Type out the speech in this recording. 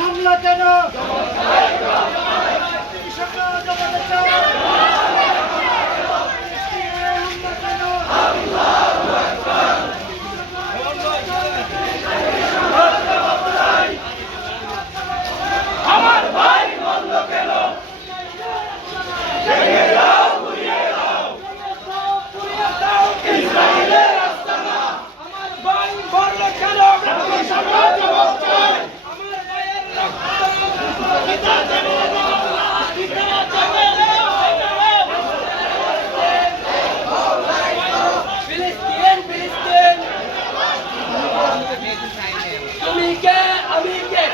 হামলা কেন? আমি কে আমি কে